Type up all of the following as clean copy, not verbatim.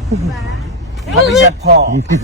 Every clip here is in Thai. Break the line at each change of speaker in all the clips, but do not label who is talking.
เขาไม่ใช่พ่อ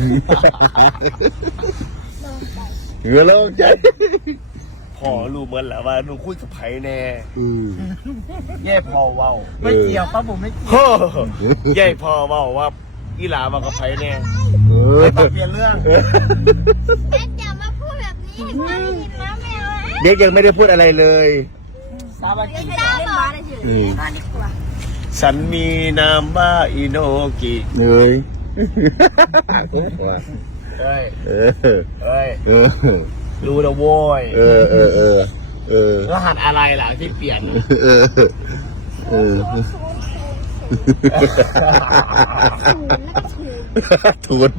เหงื่อแล้วใจ
พ่อรู้เหมือนแหละว่าหนูคุยกับไผ่แน่แย่พ่อเว้า
ไม่เกี่ยวครับผมไม่เกี่ยว
พ่อแย่พ่อเว้าว่าอีหลามากับไผ่แน่ไม่ต้องเปลี่ยนเรื่อง
แม่อย่ามาพูดแบบนี้ให้พ่อได้ยินนะแม่
เด็กยังไม่ได้พูดอะไรเลย
สาบานกิน
เล่นบาสเฉยๆนอนดีกว่า
ฉันมีนามว่าอิโนกิ
เหนื่อยว่า
เอ้ย
เออ
เอ้ย
เออ
รู้แล้วโว้ย
เออเออเออเออ
รหัสอะไรล่ะที่เปลี่ยน
เออเออถูน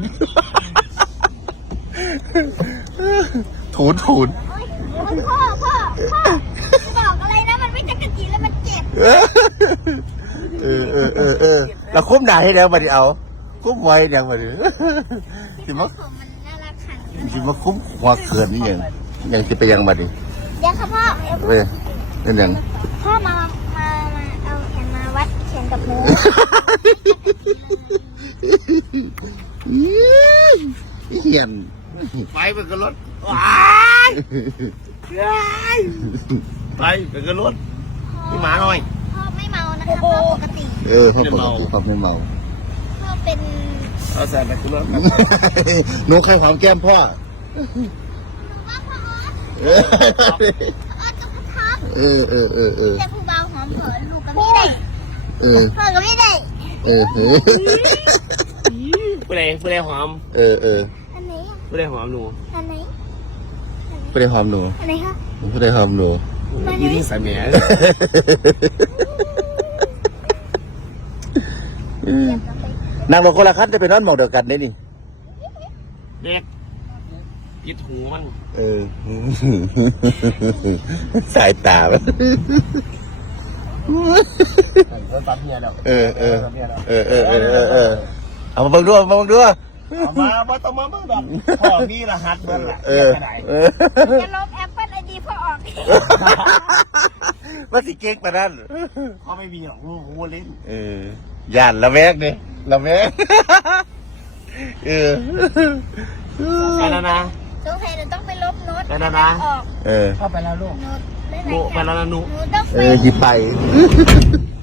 ถูนถูน
พ่อบอกอะไรนะมันไม่จักรจีแล้วมันเจ็บ
เออเออเออเออเราคุ้มหนาให้แล้วมาดิเอาคุ้มไว้ยังมาดิสิมา
ผมมันน่ารักขัน
สิมาคุ้มหัวเขินนี่ยังจะไปยังมาดิ
เดี๋ยวครับพ่อ
ไปนั่นยัง
พ่อมาเอาแขนมาวัดแขนกับหนู
เหียน
ไฟเป็นกระรถว้ายไฟเป็นกระรถพี่หมาหน่อย
พ่อไม่เมานะคะพ่อปกติ
เออเขาปกติเขาไม่เมา
พ่อเป็น
เอาใส่ไปกระรถ
หนูใครหอมแก้มพ่อ
ว่าพ่อ
เออ
กับพ่อ
เออเออเออเออ
แต่ผู้เบาหอมเผลอลูกกับพี่ได้
เออ
พ่อกับพี่ได้
เออ
ผู้ใดหอม
เออเออ
อันไหนอ่ะ
ผู้ใดหอมหนู
อันไหน
ผู้ใดหอมหนู
อันไหนคะ
ผู้ใดหอมหนู
ยี่นี่สายแหม
นางบอกคนละคันจะไปนอนหมองเดียวกันได้นี่
เด็กพิษหูมัน
เออ สายตา
แล้วตัดเมียแล้ว
เออเออเออเออเออเออเอามาเบิ่งด้วยมาเบิ่งด้วย
มาต้องมาบ้างแบบพ่อมีรหัสเมื่อไหร่
เออเออ
จะลบแอปเปิลไอดีพ่อออก
ว่าสิเก่งปะนั่น
เขาไม่มีหรอกลูกเล่น
เออย่านละแวกเนี่ยละแวกเออ
ไปแล้วนะ
สงสัยหนูต้องไปลบโน้ต
ไปแล้วนะ
ออก
เออ
เข้าไปแล้วลูก
โน้ต
โบไปแล้วนะหนู
หนูต้อง
เอ
ไป
อหยิบไป